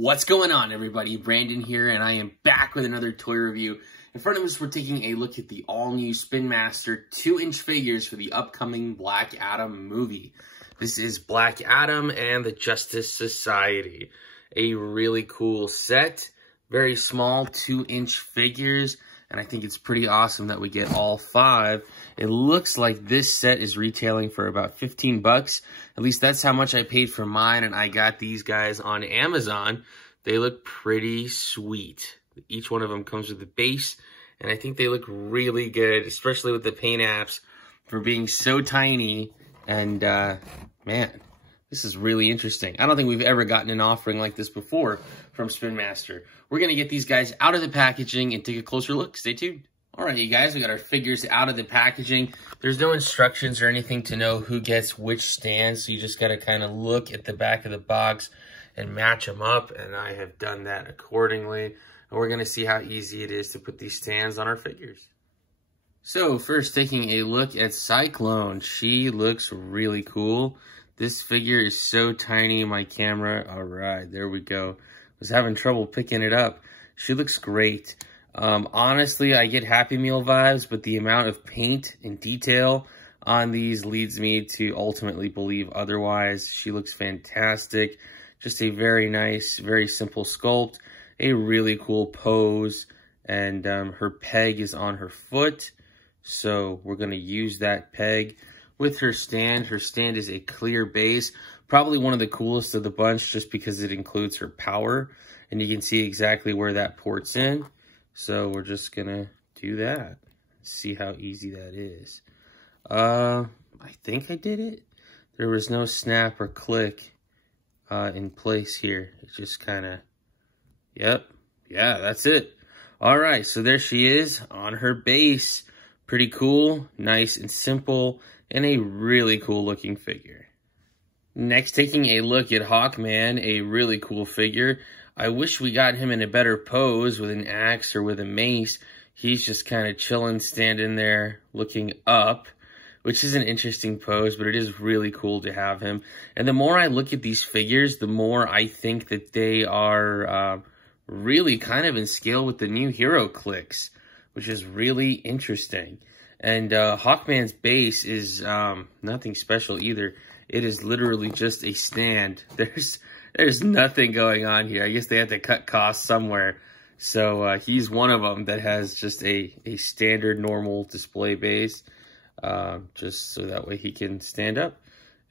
What's going on, everybody? Brandon here, and I am back with another toy review. In front of us, we're taking a look at the all-new Spin Master 2-inch figures for the upcoming Black Adam movie. This is Black Adam and the Justice Society. A really cool set, very small 2-inch figures, and I think it's pretty awesome that we get all 5. It looks like this set is retailing for about 15 bucks. At least that's how much I paid for mine, and I got these guys on Amazon. They look pretty sweet. Each one of them comes with a base, and I think they look really good, especially with the paint apps for being so tiny. And man, this is really interesting. I don't think we've ever gotten an offering like this before from Spin Master. We're going to get these guys out of the packaging and take a closer look. Stay tuned. All right, you guys, we got our figures out of the packaging. There's no instructions or anything to know who gets which stand, so you just got to kind of look at the back of the box and match them up, and I have done that accordingly. And we're going to see how easy it is to put these stands on our figures. So first, taking a look at Cyclone. She looks really cool. This figure is so tiny, my camera. All right, there we go. Was having trouble picking it up. She looks great. Honestly, I get Happy Meal vibes, but the amount of paint and detail on these leads me to ultimately believe otherwise. She looks fantastic. Just a very nice, very simple sculpt. A really cool pose. And her peg is on her foot. So we're going to use that peg with her stand. Her stand is a clear base. Probably one of the coolest of the bunch just because it includes her power. And you can see exactly where that ports in. So we're just going to do that. See how easy that is. I think I did it. There was no snap or click in place here. It just kind of, yep. Yeah, that's it. All right, so there she is on her base. Pretty cool, nice and simple, and a really cool looking figure. Next, taking a look at Hawkman, a really cool figure. I wish we got him in a better pose with an axe or with a mace. He's just kind of chilling, standing there, looking up, which is an interesting pose, but it is really cool to have him. And the more I look at these figures, the more I think that they are really kind of in scale with the new HeroClix, which is really interesting. And Hawkman's base is nothing special either. It is literally just a stand. There's nothing going on here. I guess they had to cut costs somewhere. So he's one of them that has just a standard normal display base. Just so that way he can stand up.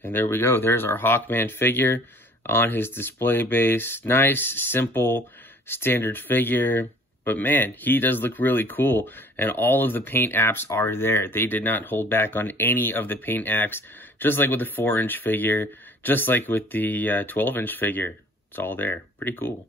And there we go. There's our Hawkman figure on his display base. Nice, simple, standard figure. But man, he does look really cool. And all of the paint apps are there. They did not hold back on any of the paint apps. Just like with the 4-inch figure. Just like with the 12-inch figure. It's all there. Pretty cool.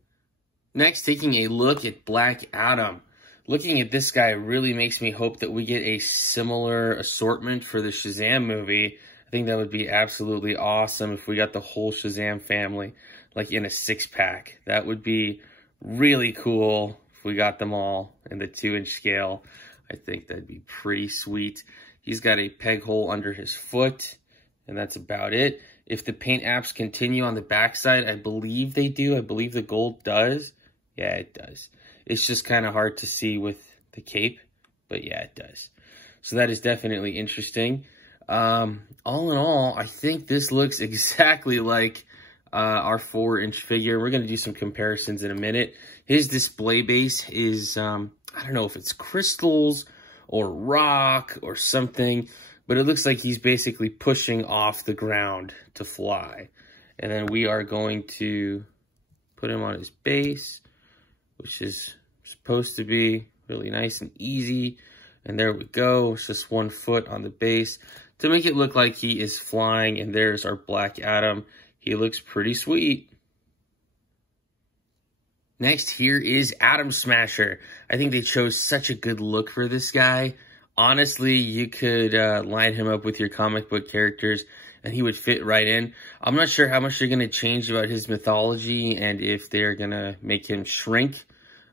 Next, taking a look at Black Adam. Looking at this guy really makes me hope that we get a similar assortment for the Shazam movie. I think that would be absolutely awesome if we got the whole Shazam family, like in a 6-pack. That would be really cool if we got them all in the 2-inch scale. I think that'd be pretty sweet. He's got a peg hole under his foot, and that's about it. If the paint apps continue on the backside, I believe they do. I believe the gold does. Yeah, it does. It's just kind of hard to see with the cape, but yeah, it does. So that is definitely interesting. All in all, I think this looks exactly like our 4-inch figure. We're going to do some comparisons in a minute. His display base is, I don't know if it's crystals or rock or something, but it looks like he's basically pushing off the ground to fly. And then we are going to put him on his base, which is supposed to be really nice and easy. And there we go. It's just 1 foot on the base to make it look like he is flying. And there's our Black Adam. He looks pretty sweet. Next, here is Atom Smasher. I think they chose such a good look for this guy. Honestly, you could line him up with your comic book characters and he would fit right in. I'm not sure how much they're going to change about his mythology and if they're going to make him shrink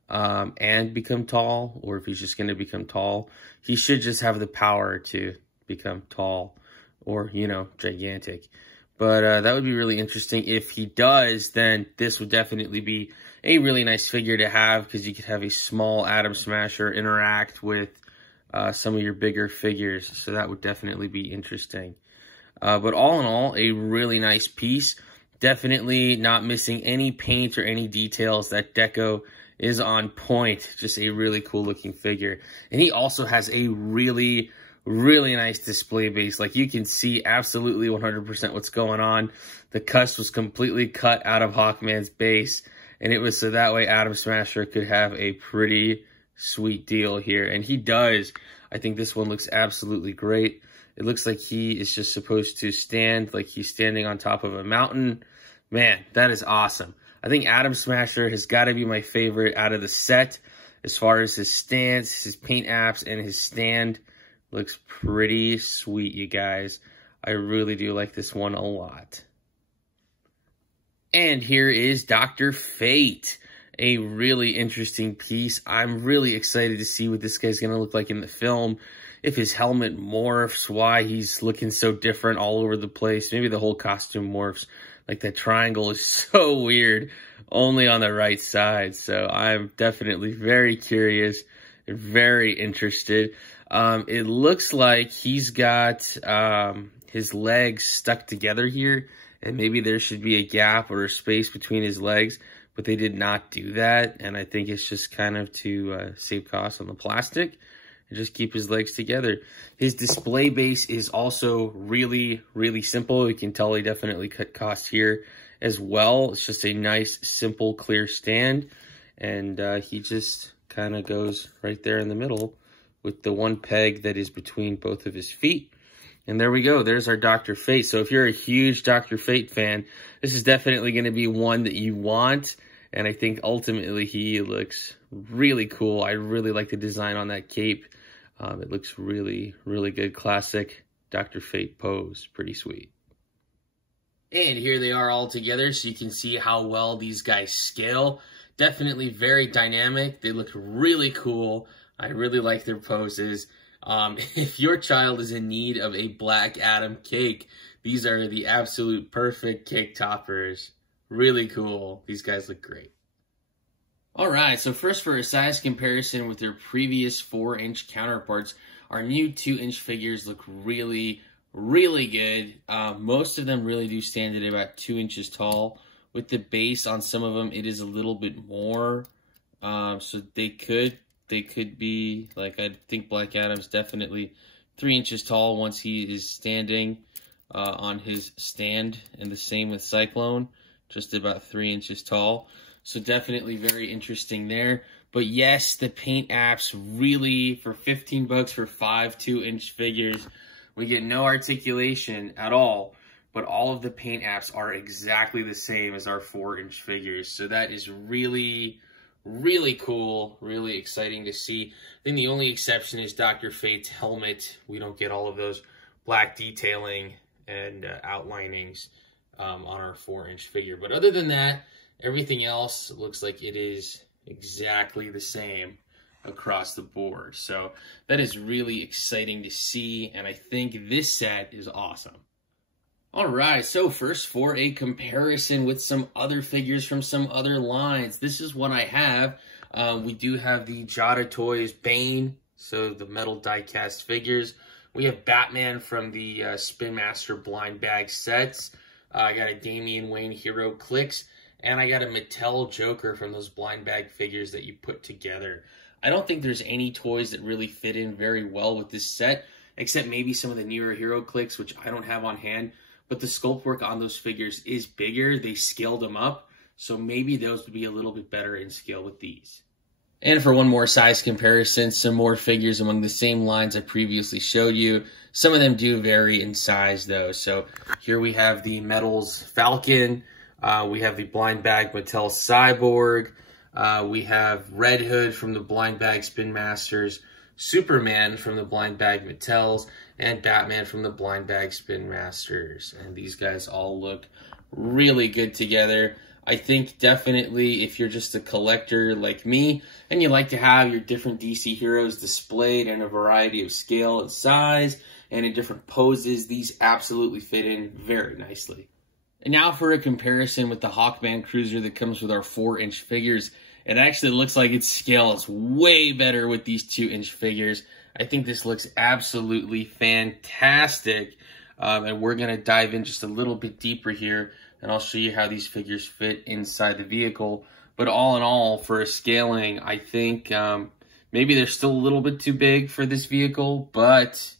and become tall, or if he's just going to become tall. He should just have the power to become tall or, you know, gigantic. But that would be really interesting. If he does, then this would definitely be a really nice figure to have, because you could have a small Atom Smasher interact with some of your bigger figures. So that would definitely be interesting. But all in all, a really nice piece. Definitely not missing any paint or any details. That deco is on point. Just a really cool looking figure. And he also has a really nice display base. Like, you can see absolutely 100% what's going on. The cusp was completely cut out of Hawkman's base, and it was so that way Atom Smasher could have a pretty sweet deal here. And he does. I think this one looks absolutely great. It looks like he is just supposed to stand like he's standing on top of a mountain. Man, that is awesome. I think Atom Smasher has got to be my favorite out of the set as far as his stance, his paint apps, and his stand. Looks pretty sweet, you guys. I really do like this one a lot. And here is Dr. Fate. A really interesting piece. I'm really excited to see what this guy's going to look like in the film. If his helmet morphs, why he's looking so different all over the place. Maybe the whole costume morphs. Like, that triangle is so weird, only on the right side. So I'm definitely very curious and very interested. It looks like he's got his legs stuck together here, and maybe there should be a gap or a space between his legs, but they did not do that, and I think it's just kind of to save costs on the plastic and just keep his legs together. His display base is also really simple. You can tell he definitely cut costs here as well. It's just a nice, simple, clear stand, and he just kind of goes right there in the middle with the one peg that is between both of his feet. And there we go. There's our Dr. Fate. So if you're a huge Dr. Fate fan, this is definitely going to be one that you want. And I think ultimately he looks really cool. I really like the design on that cape. It looks really good. Classic Dr. Fate pose. Pretty sweet. And here they are all together, so you can see how well these guys scale. Definitely very dynamic. They look really cool. I really like their poses. If your child is in need of a Black Adam cake, these are the absolute perfect cake toppers. Really cool. These guys look great. Alright, so first for a size comparison with their previous 4-inch counterparts, our new 2-inch figures look really good. Most of them really do stand at about 2 inches tall. With the base on some of them, it is a little bit more. So they could be, like, I think Black Adam's definitely 3 inches tall once he is standing on his stand, and the same with Cyclone, just about 3 inches tall. So definitely very interesting there. But yes, the paint apps really, for 15 bucks for 5 2-inch figures, we get no articulation at all, but all of the paint apps are exactly the same as our 4-inch figures. So that is really cool, really exciting to see. I think the only exception is Dr. Fate's helmet. We don't get all of those black detailing and outlinings on our 4-inch figure. But other than that, everything else looks like it is exactly the same across the board. So that is really exciting to see, and I think this set is awesome. Alright, so first for a comparison with some other figures from some other lines. This is what I have. We do have the Jada Toys Bane, so the metal die-cast figures. We have Batman from the Spin Master blind bag sets. I got a Damian Wayne Hero Clicks, and I got a Mattel Joker from those blind bag figures that you put together. I don't think there's any toys that really fit in very well with this set, except maybe some of the newer Hero Clicks, which I don't have on hand. But the sculpt work on those figures is bigger. They scaled them up, so maybe those would be a little bit better in scale with these. And for one more size comparison, some more figures among the same lines I previously showed you. Some of them do vary in size, though. So here we have the Metals Falcon. We have the blind bag Mattel Cyborg. We have Red Hood from the blind bag Spin Masters, Superman from the blind bag Mattels, and Batman from the blind bag Spin Masters. And these guys all look really good together. I think definitely if you're just a collector like me and you like to have your different DC heroes displayed in a variety of scale and size, and in different poses, these absolutely fit in very nicely. And now for a comparison with the Hawkman Cruiser that comes with our 4-inch figures. It actually looks like it scales way better with these 2-inch figures. I think this looks absolutely fantastic. And we're going to dive in just a little bit deeper here, and I'll show you how these figures fit inside the vehicle. But all in all, for a scaling, I think maybe they're still a little bit too big for this vehicle, but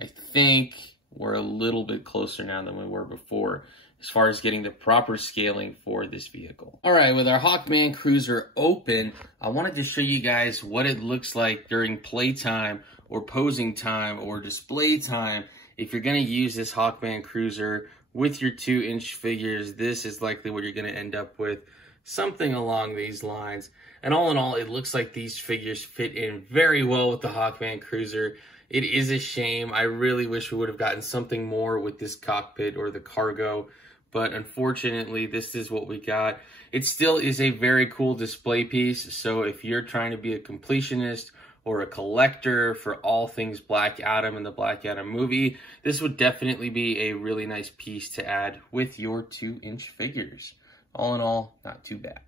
I think we're a little bit closer now than we were before as far as getting the proper scaling for this vehicle. All right, with our Hawkman Cruiser open, I wanted to show you guys what it looks like during playtime or posing time or display time. If you're going to use this Hawkman Cruiser with your 2-inch figures, this is likely what you're going to end up with, something along these lines. And all in all, it looks like these figures fit in very well with the Hawkman Cruiser. It is a shame. I really wish we would have gotten something more with this cockpit or the cargo, but unfortunately, this is what we got. It still is a very cool display piece, so if you're trying to be a completionist or a collector for all things Black Adam and the Black Adam movie, this would definitely be a really nice piece to add with your 2-inch figures. All in all, not too bad.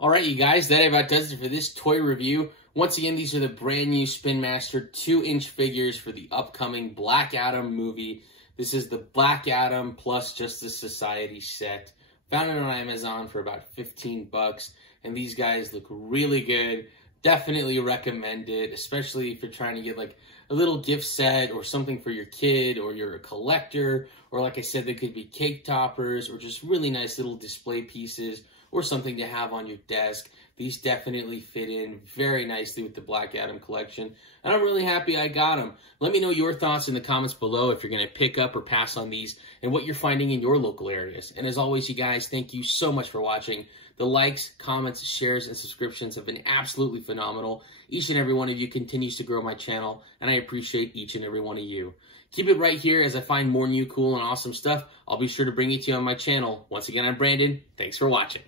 All right, you guys, that about does it for this toy review. Once again, these are the brand new Spin Master 2-inch figures for the upcoming Black Adam movie. This is the Black Adam plus Justice Society set. Found it on Amazon for about 15 bucks, and these guys look really good. Definitely recommend it, especially if you're trying to get like a little gift set or something for your kid, or you're a collector, or like I said, they could be cake toppers or just really nice little display pieces or something to have on your desk. These definitely fit in very nicely with the Black Adam collection, and I'm really happy I got them. Let me know your thoughts in the comments below if you're going to pick up or pass on these and what you're finding in your local areas. And as always, you guys, thank you so much for watching. The likes, comments, shares, and subscriptions have been absolutely phenomenal. Each and every one of you continues to grow my channel, and I appreciate each and every one of you. Keep it right here as I find more new, cool, and awesome stuff. I'll be sure to bring it to you on my channel. Once again, I'm Brandon. Thanks for watching.